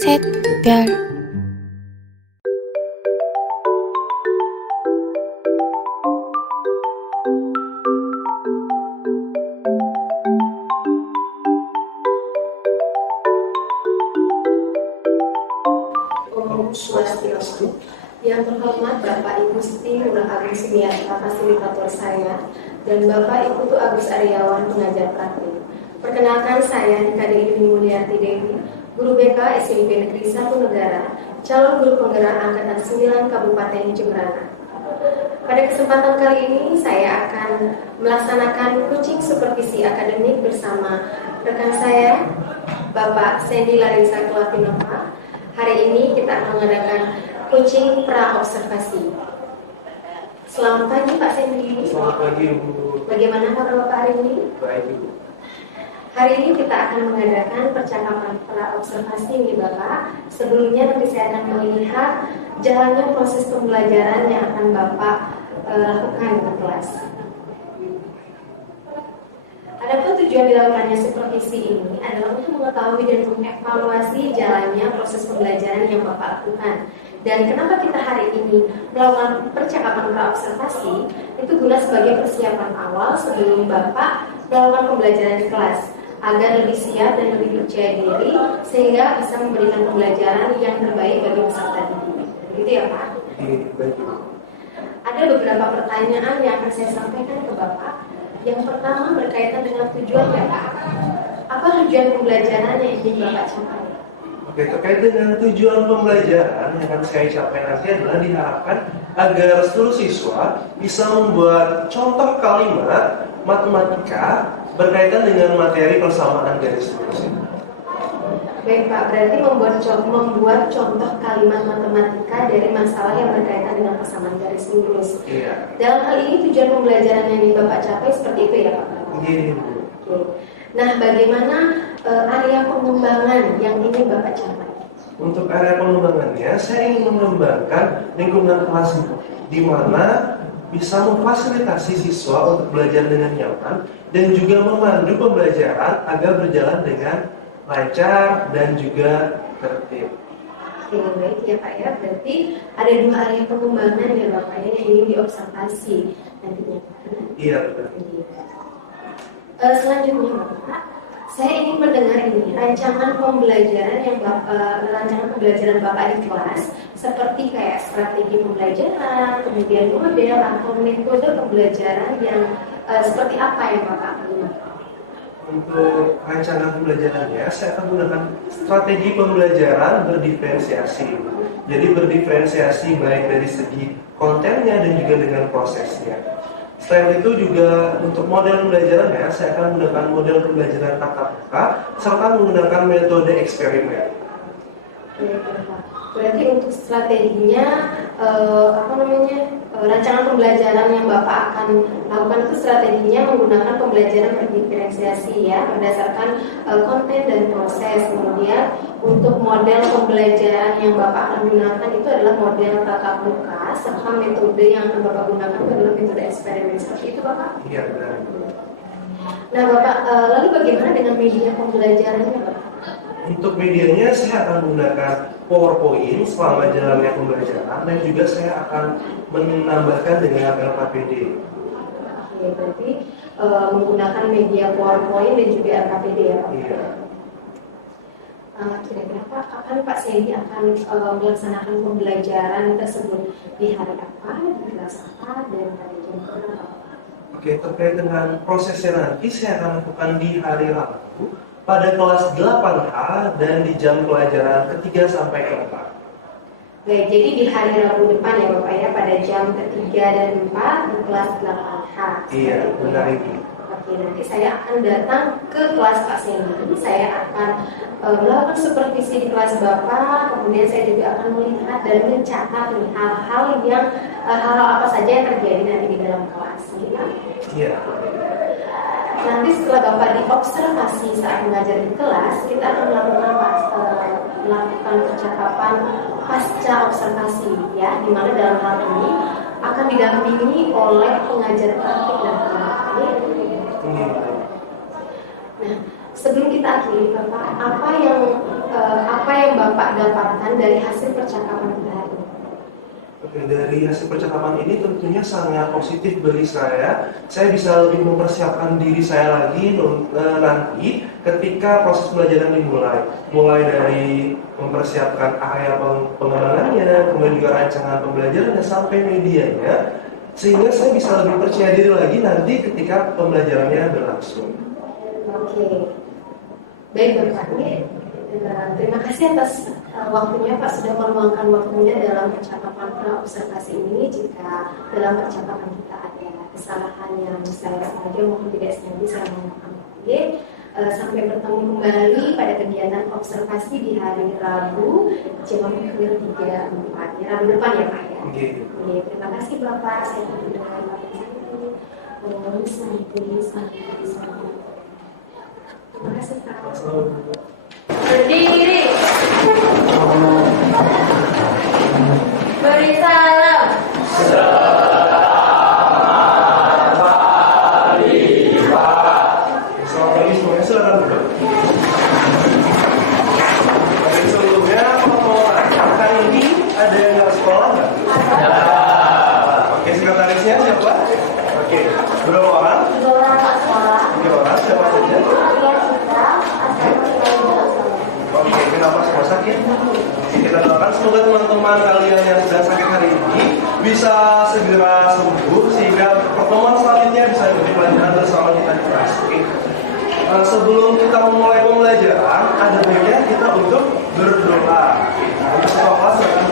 셋, 별. Om Swastiastu. Yang terhormat Bapak Ibu Siti Nur Agus Sumiarta, fasilitator saya, dan Bapak Ibu Tu Agus Aryawan, pengajar praktik. Perkenalkan, saya Nika Dewi Mulyati Dewi, Guru BK SMP Negeri 1 Negara, calon guru penggerak Angkatan 9 Kabupaten Jemberana. Pada kesempatan kali ini saya akan melaksanakan coaching supervisi akademik bersama rekan saya, Bapak Sandy Larissa Kelatinova. Hari ini kita akan mengadakan coaching pra-observasi. Selamat pagi Pak Sandy. Selamat pagi Bu. Bagaimana kabar Bapak hari ini? Baik Bu. Hari ini kita akan mengadakan percakapan pra-observasi nih Bapak. Sebelumnya nanti saya akan melihat jalannya proses pembelajaran yang akan Bapak lakukan di kelas. Adapun tujuan dilakukannya supervisi ini adalah untuk mengetahui dan mengevaluasi jalannya proses pembelajaran yang Bapak lakukan. Dan kenapa kita hari ini melakukan percakapan pra-observasi, itu guna sebagai persiapan awal sebelum Bapak melakukan pembelajaran di kelas, agar lebih siap dan lebih percaya diri, sehingga bisa memberikan pembelajaran yang terbaik bagi peserta didik. Begitu ya Pak? Baik Bu. Ada beberapa pertanyaan yang akan saya sampaikan ke Bapak. Yang pertama berkaitan dengan tujuan ya Pak. Apa tujuan pembelajaran yang ingin Bapak capai? Oke, terkait dengan tujuan pembelajaran yang akan saya capai nanti adalah diharapkan agar seluruh siswa bisa membuat contoh kalimat matematika berkaitan dengan materi persamaan garis lurus. Baik Pak, berarti membuat contoh kalimat matematika dari masalah yang berkaitan dengan persamaan garis lurus. Iya. Dalam hal ini tujuan pembelajaran yang ingin Bapak capai seperti itu ya Pak? Iya Bu. Oke. Nah, bagaimana area pengembangan yang ingin Bapak capai? Untuk area pengembangannya, saya ingin mengembangkan lingkungan kelas di mana bisa memfasilitasi siswa untuk belajar dengan nyaman dan juga memandu pembelajaran agar berjalan dengan lancar dan juga tertib. Oke, baik ya Pak ya. Berarti ada dua area pengembangan ya Bapak ya yang ingin diobservasi nantinya. Iya betul. Selanjutnya Bapak, saya ingin mendengar ini rancangan pembelajaran Bapak di kelas, seperti kayak strategi pembelajaran, kemudian model atau metode pembelajaran yang seperti apa yang Bapak gunakan? Untuk rancangan pembelajarannya, saya akan menggunakan strategi pembelajaran berdiferensiasi. Jadi berdiferensiasi baik dari segi kontennya dan juga dengan prosesnya. Selain itu juga untuk model pembelajarannya, saya akan menggunakan model pembelajaran tatap muka serta menggunakan metode eksperimen. Berarti untuk strateginya, rancangan pembelajaran yang Bapak akan lakukan itu strateginya menggunakan pembelajaran berdiferensiasi ya, berdasarkan konten dan proses. Kemudian untuk model pembelajaran yang Bapak akan gunakan itu adalah model tatap muka, serta metode yang akan Bapak gunakan itu adalah metode eksperimen. Seperti itu Bapak? Iya benar. Nah Bapak, lalu bagaimana dengan media pembelajarannya Bapak? Untuk medianya saya akan menggunakan PowerPoint selama jalannya pembelajaran dan juga saya akan menambahkan dengan LKPD. Oke, berarti menggunakan media PowerPoint dan juga LKPD ya Pak? Iya. Kira-kira Pak, kapan Pak Sandy akan melaksanakan pembelajaran tersebut? Di hari apa, di kelas apa, dan pada jam berapa? Oke, terkait dengan prosesnya nanti saya akan lakukan di hari Rabu pada kelas 8H dan di jam pelajaran ketiga sampai keempat. Baik, jadi di hari Rabu depan ya Bapak ya, pada jam ketiga dan 4 di kelas 8H. Iya, benar itu. Oke, nanti saya akan datang ke kelas Pak Sandy. Saya akan melakukan supervisi di kelas Bapak, kemudian saya juga akan melihat dan mencatat hal-hal apa saja yang terjadi nanti di dalam kelas. Iya. Nanti setelah Bapak diobservasi saat mengajar di kelas, kita akan melakukan percakapan pasca observasi ya, di mana dalam hal ini akan didampingi oleh pengajar praktik dan pengajar. Nah, sebelum kita akhiri Bapak, apa yang Bapak dapatkan dari hasil percakapan kita hari ini? Oke, dari hasil percakapan ini tentunya sangat positif bagi saya. Saya bisa lebih mempersiapkan diri saya lagi nanti ketika proses pembelajaran dimulai. Mulai dari mempersiapkan area pengembangannya, kemudian juga rancangan pembelajarannya sampai medianya, sehingga saya bisa lebih percaya diri lagi nanti ketika pembelajarannya berlangsung. Oke, baik Bapak. Terima kasih atas waktunya Pak, sudah meluangkan waktunya dalam percakapan praobservasi ini. Jika dalam percakapan kita ada kesalahan yang saya sengaja maupun tidak sengaja, saya mohon maaf. Sampai bertemu kembali pada kegiatan observasi di hari Rabu jam 3.34 ya, Rabu depan ya Pak ya. Oke. Terima kasih Bapak. Saya tutup dengan Bapak. Terima kasih Pak. Berdiri. Beri salam. Selamat pagi semuanya, silakan duduk. Oke, sebelumnya aku mau tanya, kali ini ada yang nggak sekolah nggak? Ada. Oke, sekretarisnya siapa? Oke, berapa orang? 2 orang tak sekolah. 3 orang, siapa saja? Dia kita asal Oke, kenapa semua sakit? Kita doakan semoga teman-teman kalian yang sedang sakit hari ini bisa segera sembuh sehingga pertemuan selanjutnya bisa lebih lanjut bersama kita di kelas. Oke. Sebelum kita memulai pembelajaran, ada baiknya kita untuk berdoa. Untuk semua kelas akan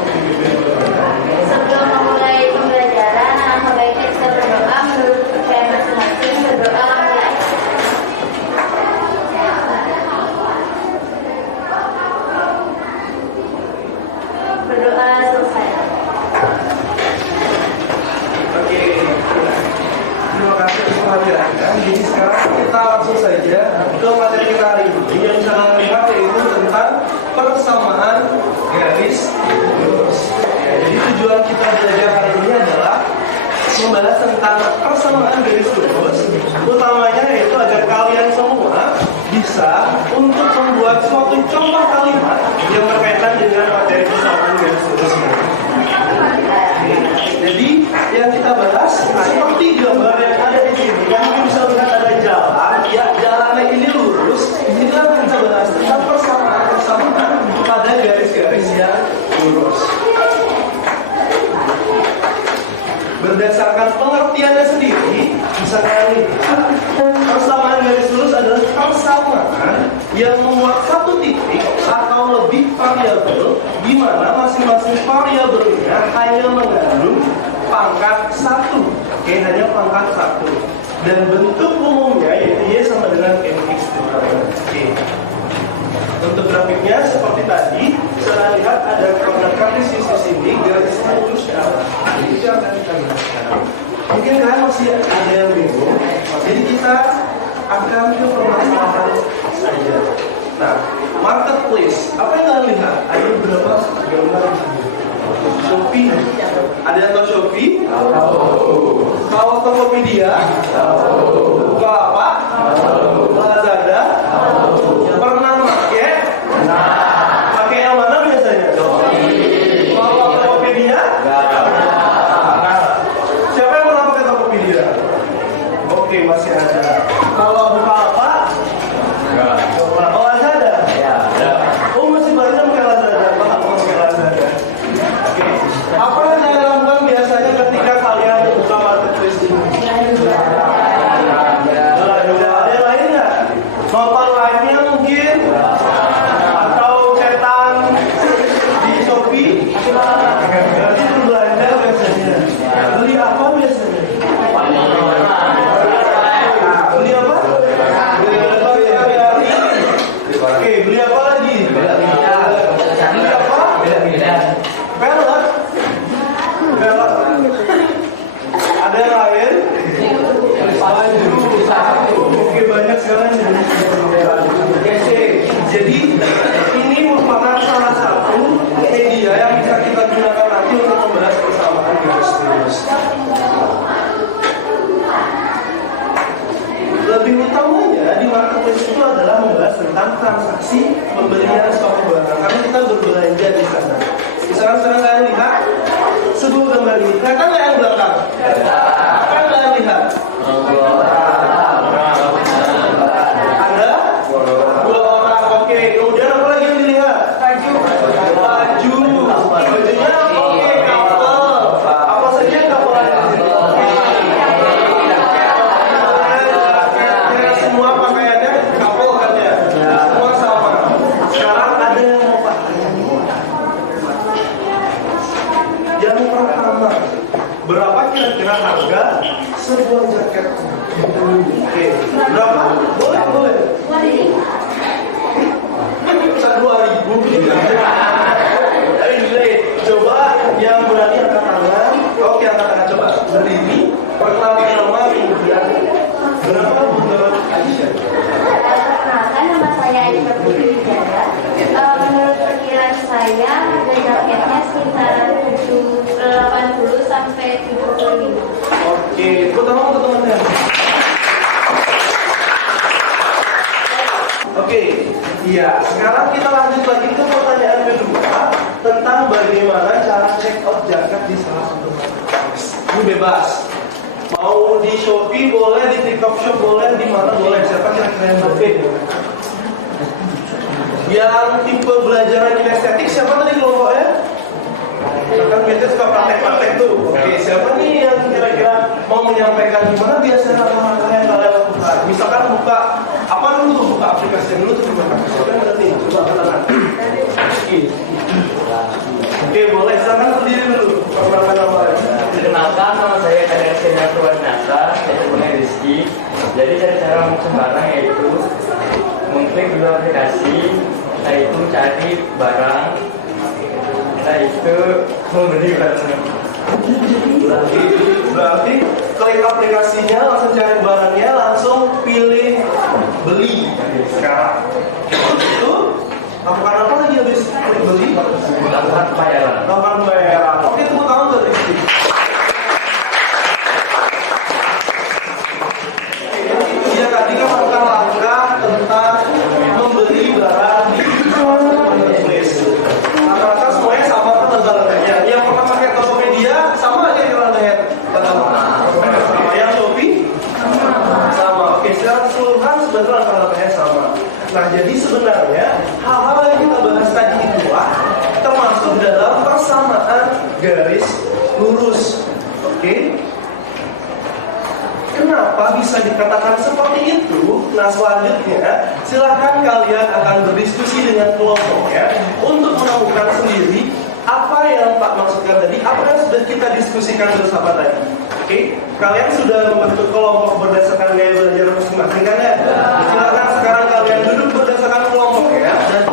Sebelum memulai pembelajaran, alangkah baiknya kita berdoa menurut kepercayaan masing-masing. Berdoa mulai. Berdoa selesai. Oke. Terima kasih atas kehadirannya. Jadi sekarang kita langsung saja ke materi kita hari ini yang bisa lihat yaitu tentang persamaan garis lurus. Ya, jadi tujuan kita belajar hari ini adalah membahas tentang persamaan garis lurus, utamanya yaitu agar kalian semua bisa untuk membuat suatu contoh kalimat yang berkaitan dengan materi persamaan garis lurus ini. Jadi yang kita bahas seperti gambar yang ada di sini, kan mungkin bisa lihat ada jalan, ya jalannya ini lurus. Ini kan kita bahas tentang persamaan pada garis-garis yang lurus. Berdasarkan pengertiannya sendiri, bisa kalian lihat persamaan garis lurus adalah persamaan yang membuat satu titik atau lebih variabel di mana masing-masing variabelnya hanya mengandung pangkat 1. Oke, hanya pangkat 1. Dan bentuk umumnya yaitu Y sama dengan MX. Oke. Untuk grafiknya seperti tadi, saya lihat ada garis di sini, garisnya lurus ke arah. Itu yang akan kita jelaskan. Mungkin kalian masih ada yang bingung, jadi kita akan ke permasalahan saja. Nah, marketplace, apa yang kalian lihat? Ada beberapa gambar di sini. Shopee, ada yang tahu Shopee? Tahu Tokopedia? Bukalapak? Lazada? Pernah pakai? Pakai yang mana biasanya? Kalau Tokopedia? Siapa yang pernah pakai Tokopedia? Oke, masih ada. Kalau Bukalapak? Kalau Lazada? Oh, masih banyak pakai Lazada. Pakai Lazada. Oke. Apa yang kalian lakukan biasanya ketika kalian buka marketplace ini? Ada yang lain nggak? Nonton live-nya mungkin? Atau cetan di Shopee? Berarti berbelanja biasanya. Beli apa biasanya? Beli apa? Oke, beli apa lagi? Beli apa? Pellet. Pellet. Ada yang lain? Oke, banyak sekali. Jadi ini merupakan salah satu media yang bisa kita gunakan nanti untuk membahas persamaan garis lurus. Lebih utamanya di marketplace itu adalah membahas tentang transaksi pembelian suatu barang. Karena kita berbelanja di sana. Misalkan sekarang kalian lihat sebuah gambar ini, kelihatan nggak yang belakang? Apa yang kalian lihat? Ada dua orang. Oke, kemudian apa lagi yang dilihat? Baju. Bajunya oke, couple. Apa saja yang couple ada di sini? Semua pakaiannya couple kan ya? Semua sama. Sekarang ada yang mau pakai. Yang pertama, berapa kira-kira harga sebuah jaket? Oke, berapa? Boleh. Bisa 2.000 gitu. Coba yang berani angkat tangan. Oke, angkat tangan coba. Berdiri, perkenalkan nama, kemudian berapa menurut Aisyah? Perkenalkan, nama saya Aisyah Putri Wijaya. Menurut perkiraan saya, harga jaketnya sekitar 80 sampai 70 ribu. Oke, pertama untuk teman-teman. Oke, iya. Sekarang kita lanjut lagi ke pertanyaan kedua tentang bagaimana cara check out jaket di salah satu marketplace. Ini bebas. Mau di Shopee boleh, di TikTok Shop boleh, di mana boleh. Siapa kira-kira yang boleh? Yang tipe belajaran kinestetik siapa tadi kelompoknya? Kan biasanya suka praktek-praktek tuh. Oke, siapa nih yang kira-kira mau menyampaikan gimana biasanya langkah-langkah yang kalian lakukan? Misalkan buka apa dulu? Buka aplikasi dulu tuh gimana? Siapa yang berani? Coba kenalan. Oke, boleh. Silakan berdiri dulu. Perkenalkan nama. Perkenalkan, nama saya Kadang Senior Nasa, saya punya Rizky. Jadi cara memesan barang yaitu mengklik dulu aplikasi, setelah itu cari barang, setelah itu membeli barang. Berarti klik aplikasinya, langsung cari barangnya, langsung pilih beli sekarang. Itu lakukan apa lagi habis klik beli? Lakukan pembayaran. Lakukan pembayaran. Oke, tepuk tangan buat Rizky. Dia tadi kan melakukan langkah tentang membeli barang di marketplace. Rata-rata semuanya sama kan tanggal-tanggalnya. Yang pernah pakai Tokopedia sama aja yang tanggalnya. Sama yang Shopee sama. Oke, secara keseluruhan sebenarnya langkah-langkahnya sama. Nah, jadi sebenarnya hal-hal yang kita bahas tadi itulah termasuk dalam persamaan garis lurus. Oke? Kenapa bisa dikatakan seperti itu? Nah, selanjutnya silakan kalian akan berdiskusi dengan kelompoknya untuk menemukan sendiri apa yang Pak maksudkan tadi, apa yang sudah kita diskusikan bersama tadi. Oke? Kalian sudah membentuk kelompok berdasarkan gaya belajar masing-masing kan ya? Silakan sekarang kalian duduk berdasarkan kelompok ya. Dan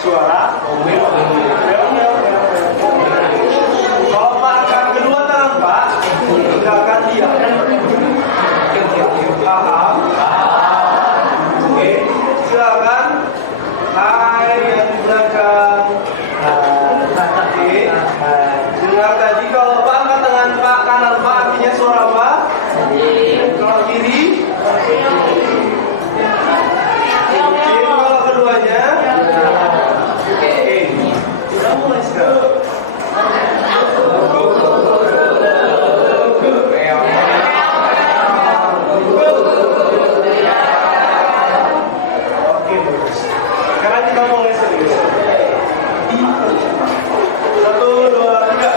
suara. Kalau Pak angkat kedua tangan Pak, tinggalkan diam. Paham? Oke, silakan. Hai yang di belakang. Oke. Dengar tadi kalau Pak angkat tangan Pak kanan Pak artinya suara apa? Kalau kiri? Kalau keduanya? Oke. Sudah mulai sekarang. Oke, bagus. Sekarang kita mulai serius. 1, 2, 3.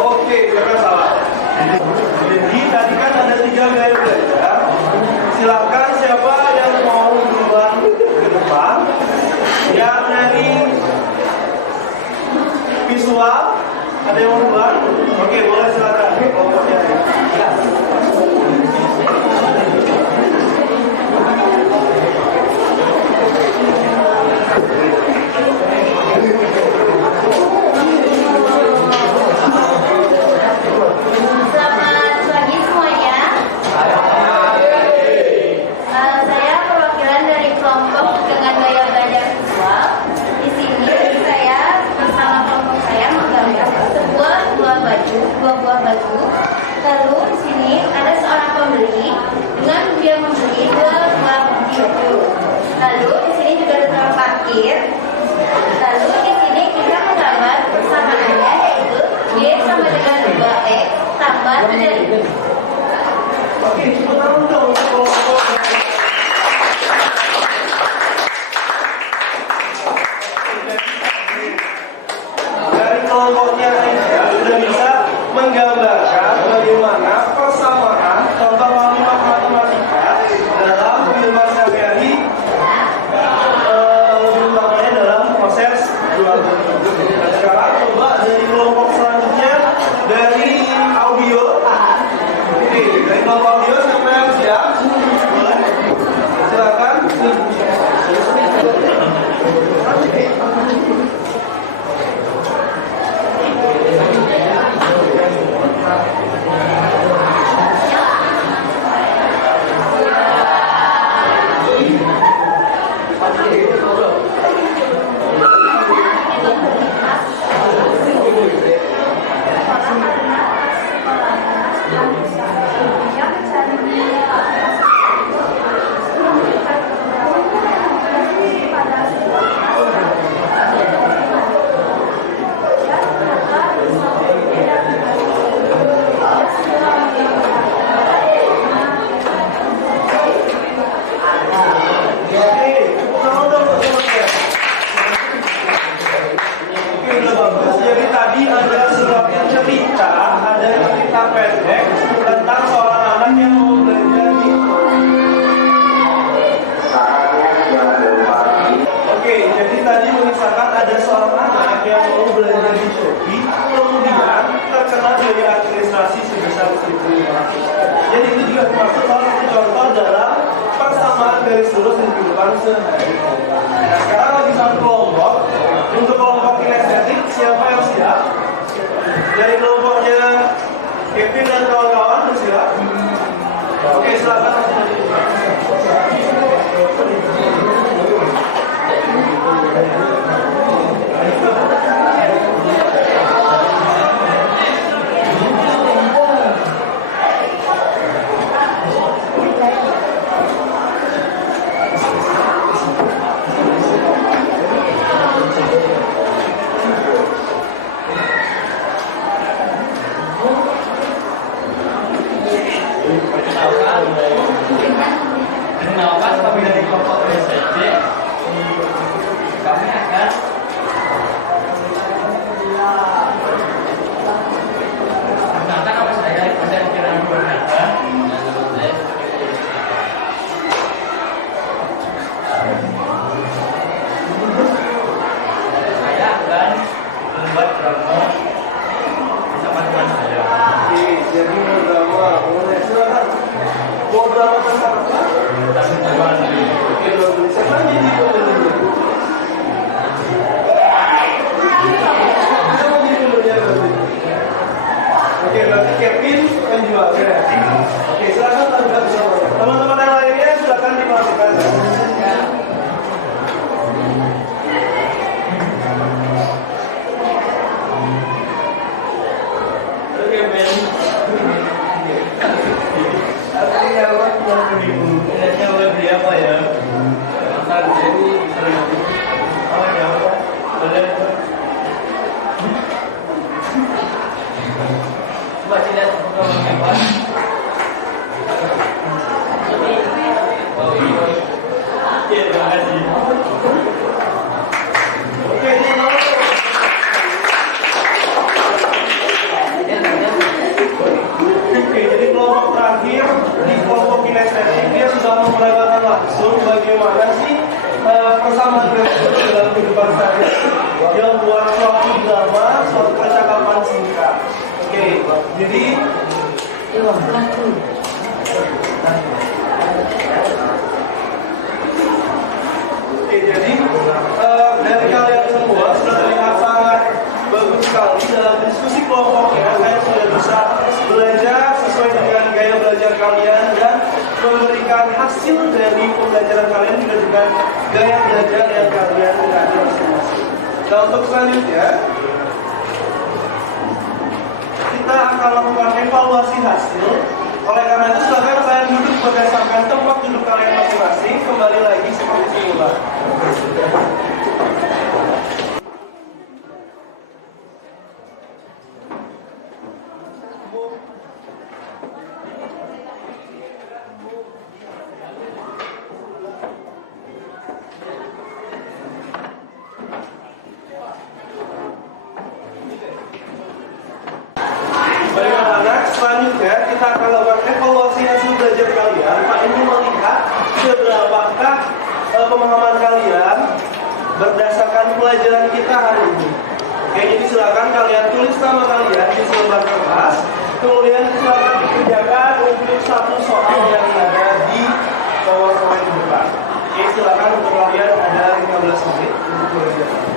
Oke, jangan salah. Jadi tadi kan ada 3 gaya belajar. Silakan siapa yang mau duluan ke depan. Yang dari visual ada yang mau duluan? Oke, boleh silakan. Kelompoknya. Selamat pagi semuanya. Saya perwakilan dari kelompok dengan gaya belajar visual. Di sini saya bersama kelompok saya menggambar dua buah baju. Lalu di sini ada seorang pembeli dengan dia membeli 2 buah baju. Lalu di sini juga ada tukang parkir. Lalu di sini kita menggambar persamaannya yaitu Y sama dengan 2X tambah 3. Oke, tepuk tangan dong untuk kelompoknya. Dari kelompoknya Aisyah sudah bisa menggambarkan bagaimana persamaan contoh kalimat matematika dalam kehidupan sehari-hari, lebih utamanya dalam proses jual beli. Nah, sekarang coba dari kelompok selanjutnya dari audio. Oke, dari kelompok audio siapa yang siap? Boleh? Silakan. Jadi itu juga termasuk salah satu contoh dalam persamaan garis lurus di kehidupan sehari-hari. Nah, sekarang lagi satu kelompok. Untuk kelompok kinestetik, siapa yang siap? Dari kelompoknya Kevin dan kawan-kawan siap? Oke, silakan. Kenalkan kami dari kelompok SSD. Kami akan mengenalkan nama saya Kirana Purnata. beberapa tentang apa? Oke, siapa yang jadi pembelinya? Oke, berarti Kevin penjual. Oke, silakan lanjutkan bersama. Teman-teman yang lainnya silakan dimasukkan. Oke, Ben. Artinya apa? Kayaknya buat dia apa ya? Makan jadi oh ya udah boleh. Coba dilihat kalau hebat. Oke, terima kasih. Oke, Oke, jadi kelompok terakhir di kelompok kinestetik dia sudah memperagakan langsung bagaimana sih persamaan itu dalam kehidupan sehari yang buat suatu drama, suatu percakapan singkat. Oke, jadi dari kalian semua sudah terlihat sangat bagus sekali dalam diskusi kelompoknya. Kalian sudah bisa belajar sesuai dengan gaya belajar kalian dan memberikan hasil dari pembelajaran kalian juga dengan gaya belajar yang kalian miliki masing-masing. Nah, untuk selanjutnya kita akan lakukan evaluasi hasil. Oleh karena itu silakan kalian duduk berdasarkan tempat duduk kalian masing-masing. Kembali lagi seperti semula. Selanjutnya kita akan lakukan evaluasi hasil belajar kalian. Pak ini melihat seberapakah pemahaman kalian berdasarkan pelajaran kita hari ini. Oke, jadi silakan kalian tulis nama kalian di selembar kertas. Kemudian silakan dikerjakan untuk satu soal yang ada di PowerPoint di depan. Oke, silakan untuk kalian ada 15 menit untuk mengerjakan.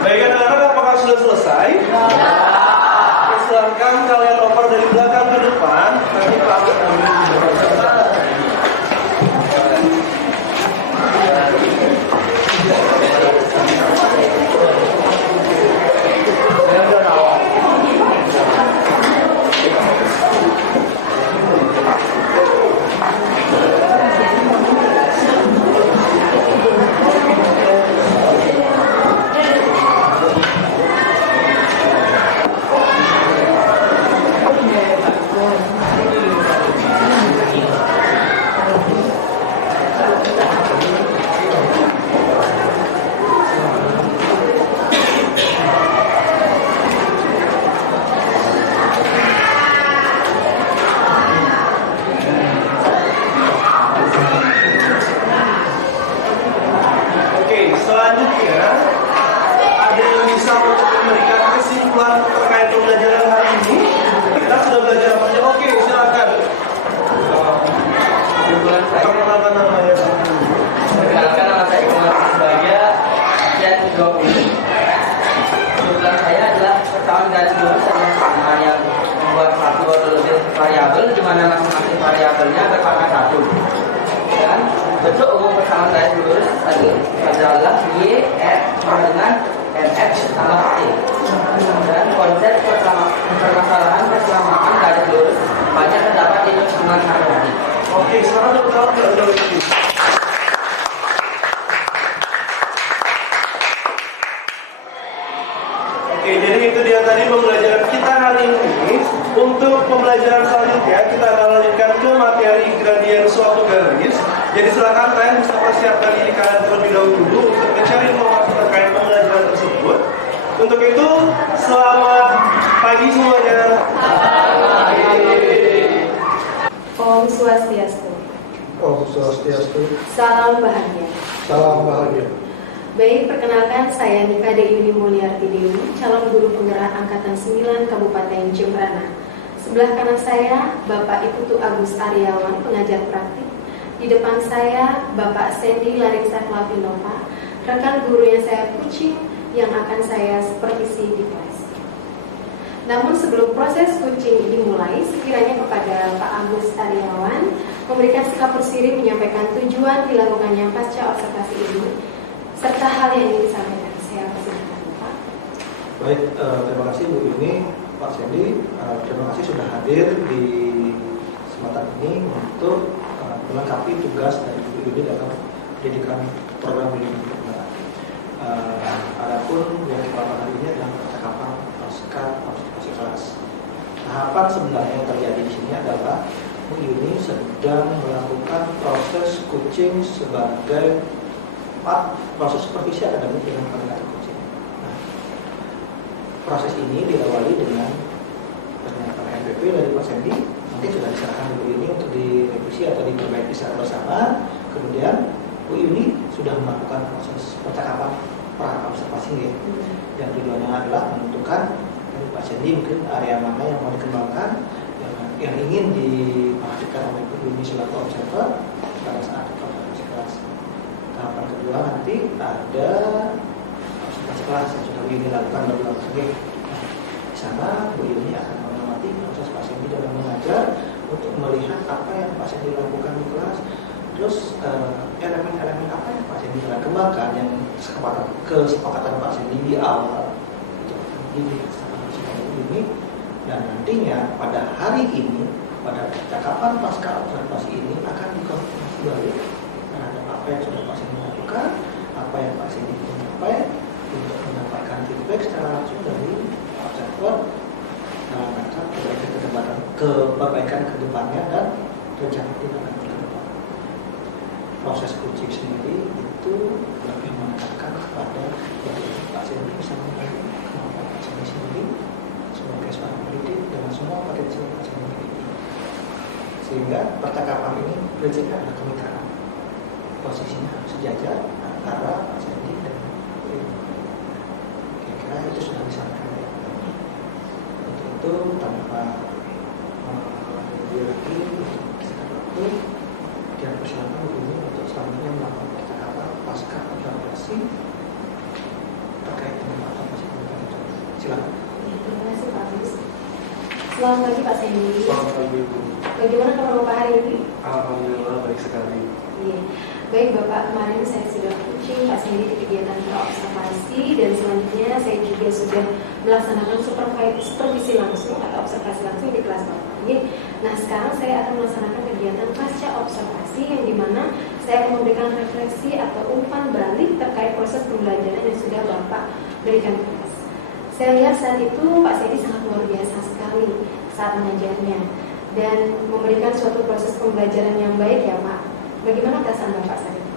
Baik, anak-anak, apakah sudah selesai? Silakan kalian oper dari belakang ke depan. Nanti Pak akan ambil di depan. Selanjutnya, ada yang bisa untuk memberikan kesimpulan terkait pembelajaran hari ini? Kita sudah belajar apa aja? Oke, silakan. Perkenalkan namanya. Perkenalkan nama saya Umar Subagja, usia 20. Kebetulan saya adalah pertama dari lulus sama yang membuat satu atau lebih variabel, di mana masing-masing variabelnya berpangkat satu. Dan bentuk umum persamaan garis lurus adalah Y, F sama dengan MX tambah T. Dan konsep permasalahan persamaan garis lurus banyak terdapat di lingkungan sehari-hari. Oke, sekarang kita belajar lagi. Oke, jadi itu dia tadi pembelajaran kita hari ini. Untuk pembelajaran selanjutnya kita akan lanjutkan ke materi gradien suatu garis. Jadi silakan kalian bisa persiapkan diri kalian terlebih dahulu untuk mencari informasi terkait pembelajaran tersebut. Untuk itu, selamat pagi semuanya. Om Swastiastu. Om Swastiastu. Salam bahagia. Salam bahagia. Baik, perkenalkan saya Nika Deyuni Mulyarti Dewi, calon guru penggerak Angkatan 9 Kabupaten Jembrana. Sebelah kanan saya, Bapak Iputu Agus Aryawan, pengajar praktik. Di depan saya, Bapak Sandy Larissa Klavinova, rekan guru yang saya coaching yang akan saya supervisi di kelas. Namun sebelum proses coaching dimulai, sekiranya kepada Pak Agus Aryawan memberikan sikap bersiri menyampaikan tujuan dilakukannya pasca observasi ini, serta hal yang ingin disampaikan. Saya persilakan, Pak. Baik, terima kasih Bu Yuni, Pak Sandy. Terima kasih sudah hadir di kesempatan ini untuk melengkapi tugas dari Bu Yuni dalam pendidikan program pendidikan penggerak. Adapun yang kita bahas hari ini adalah percakapan pasca observasi kelas. Tahapan sebenarnya yang terjadi di sini adalah Bu Yuni sedang melakukan proses coaching sebagai proses supervisi akademik dengan pendekatan coaching. Nah, proses ini diawali dengan pernyataan MPP dari Pak Sandy. Nanti sudah diserahkan Bu Yuni untuk direvisi atau diperbaiki secara bersama. Kemudian Bu Yuni sudah melakukan proses percakapan pra observasi ya. Yang tujuannya adalah menentukan dari Pak Sandy mungkin area mana yang mau dikembangkan, yang ingin diperhatikan oleh Bu Yuni selaku observer pada saat observasi kelas. Tahapan kedua nanti ada observasi kelas yang sudah Bu Yuni lakukan berulang kali. Di sana Bu Yuni akan mengamati proses Pak Sandy dalam mengajar untuk melihat apa yang Pak Sandy lakukan di kelas. Terus elemen-elemen apa yang Pak Sandy telah kembangkan yang kesepakatan Pak Sandy di awal itu ini, dan nantinya pada hari ini pada percakapan pasca observasi ini akan dikonfirmasi balik terhadap apa yang sudah Pak Sandy lakukan, apa yang Pak Sandy capai untuk mendapatkan feedback secara langsung dari observer dalam rangka perbaikan ke depannya dan rencana tindakan ke depan. Proses coaching sendiri itu lebih menekankan kepada bagaimana Pak Sandy bisa membangun kemampuan Pak Sandy sendiri sebagai seorang pendidik dengan semua potensi yang Pak Sandy miliki. Sehingga percakapan ini prinsipnya adalah kemitraan. Posisinya harus sejajar antara Pak Sandy dan Bu Yuni. Kira-kira itu sudah disampaikan ya. Untuk itu tanpa lagi untuk sekitar waktu, dia persilakan Bu Yuni untuk selanjutnya melakukan percakapan pasca observasi terkait dengan apa yang Sandy. Silakan. Terima kasih Pak Agus. Selamat pagi Pak Sandy. Selamat pagi Bu. Bagaimana kabar Bapak hari ini? Alhamdulillah baik sekali. Iya. Baik Bapak, kemarin saya sudah coaching Pak Sandy di kegiatan observasi dan selanjutnya saya juga sudah melaksanakan supervisi langsung atau observasi langsung di kelas Bapak. Nah sekarang saya akan melaksanakan kegiatan pasca observasi yang dimana saya akan memberikan refleksi atau umpan balik terkait proses pembelajaran yang sudah Bapak berikan ke kelas. Saya lihat saat itu Pak Sandy sangat luar biasa sekali saat mengajarnya dan memberikan suatu proses pembelajaran yang baik ya Pak. Bagaimana perasaan Bapak saat itu?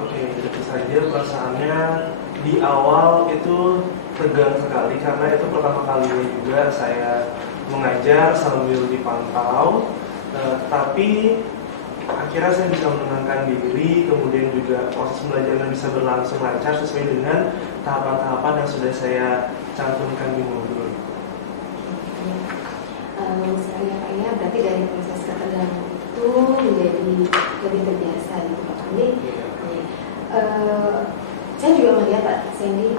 Oke, tentu saja perasaannya di awal itu tegang sekali karena itu pertama kalinya juga saya mengajar sambil dipantau, tapi akhirnya saya bisa menenangkan diri, kemudian juga proses pembelajaran bisa berlangsung lancar sesuai dengan tahapan-tahapan yang sudah saya cantumkan di modul. Saya ya, berarti dari proses ketegangan itu menjadi lebih terbiasa gitu Pak Sandy. Saya juga melihat Pak Sandy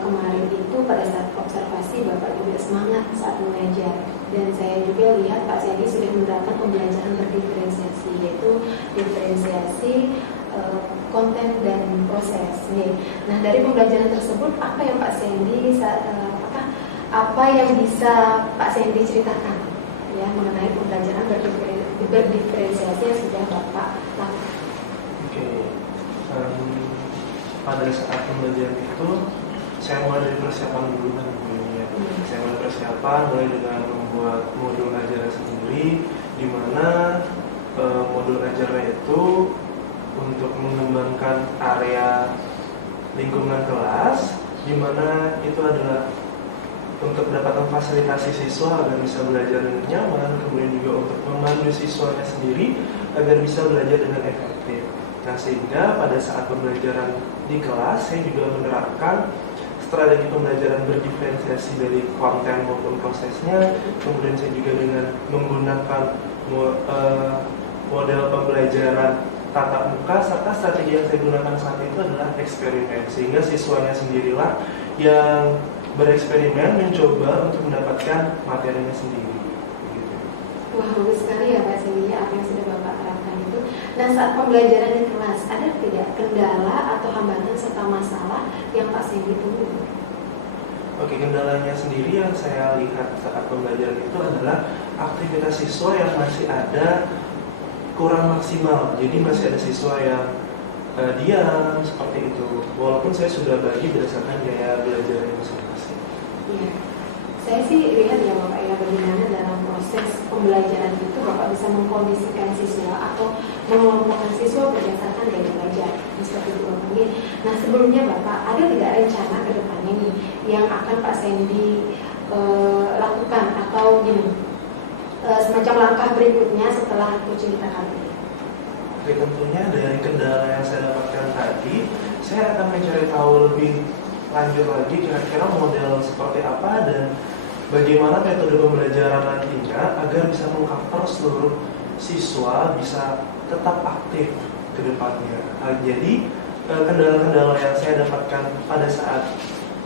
kemarin itu pada saat observasi Bapak juga semangat saat mengajar, dan saya juga lihat Pak Sandy sudah menerapkan pembelajaran berdiferensiasi, yaitu diferensiasi konten dan proses. Nah dari pembelajaran tersebut apa yang Pak Sandy apa yang bisa Pak Sandy ceritakan ya mengenai pembelajaran berdiferensiasi yang sudah Bapak lakukan? Oke. Pada saat pembelajaran itu saya mulai dari persiapan dulu kan ya. Saya mulai persiapan mulai dengan membuat modul ajaran sendiri, di mana modul ajarnya itu untuk mengembangkan area lingkungan kelas, di mana itu adalah untuk mendapatkan fasilitasi siswa agar bisa belajar dengan nyaman, kemudian juga untuk memandu siswanya sendiri agar bisa belajar dengan efektif. Nah, sehingga pada saat pembelajaran di kelas, saya juga menerapkan strategi pembelajaran berdiferensiasi dari konten maupun prosesnya. Kemudian saya juga dengan menggunakan model pembelajaran tatap muka, serta strategi yang saya gunakan saat itu adalah eksperimen, sehingga siswanya sendirilah yang bereksperimen mencoba untuk mendapatkan materinya sendiri. Begitu. Wah, bagus sekali ya Pak Sandy, apa yang sudah Bapak terapkan itu. Nah, saat pembelajaran di kelas, ada tidak kendala atau hambatan serta masalah yang Pak Sandy temui? Oke, kendalanya sendiri yang saya lihat saat pembelajaran itu adalah aktivitas siswa yang masih ada kurang maksimal. Jadi masih ada siswa yang diam seperti itu. Walaupun saya sudah bagi berdasarkan gaya belajar yang masing-masing. Iya, saya sih lihat ya Bapak ya, bagaimana dalam proses pembelajaran itu Bapak bisa mengkondisikan siswa atau mengelompokkan siswa berdasarkan gaya belajar seperti itu Bapak. Nah, sebelumnya Bapak ada tidak rencana ke depannya nih yang akan Pak Sandy lakukan atau gini semacam langkah berikutnya setelah coaching kita kali ini? Oke, tentunya dari kendala yang saya dapatkan tadi, saya akan mencari tahu lebih lanjut lagi kira-kira model seperti apa dan bagaimana metode pembelajaran nantinya agar bisa mengcover seluruh siswa bisa tetap aktif ke depannya. Jadi kendala-kendala yang saya dapatkan pada saat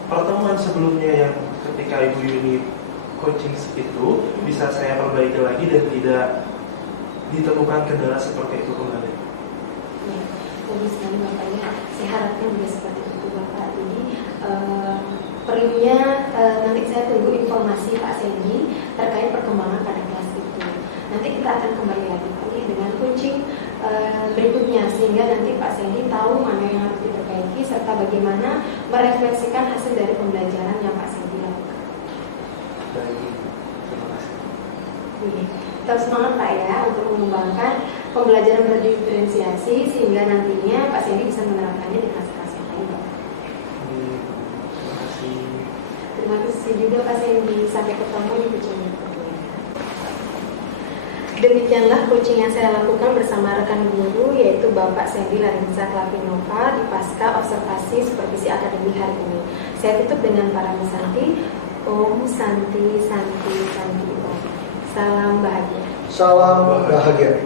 pertemuan sebelumnya yang ketika Ibu Yuni coaching itu bisa saya perbaiki lagi dan tidak ditemukan kendala seperti itu kembali. Ya, bagus sekali Bapak ya. Saya harapkan juga seperti itu Bapak. Jadi perlunya nanti saya tunggu informasi Pak Sandy terkait perkembangan pada kelas itu. Nanti kita akan kembali lagi Pak ya, dengan coaching berikutnya sehingga nanti Pak Sandy tahu mana yang harus diperbaiki serta bagaimana merefleksikan hasil dari pembelajaran yang Pak Sandy lakukan. Baik, terima kasih. Tetap semangat Pak ya untuk mengembangkan pembelajaran berdiferensiasi sehingga nantinya Pak Sandy bisa menerapkannya di kelas-kelas yang lain Pak. Terima kasih. Terima kasih juga Pak Sandy. Sampai ketemu di coaching berikutnya. Demikianlah coaching yang saya lakukan bersama rekan guru yaitu Bapak Sandy Larinsa Klavinova di pasca observasi supervisi akademi hari ini. Saya tutup dengan para Santi. Om Santi Santi Santi Om. Salam bahagia. Salam bahagia.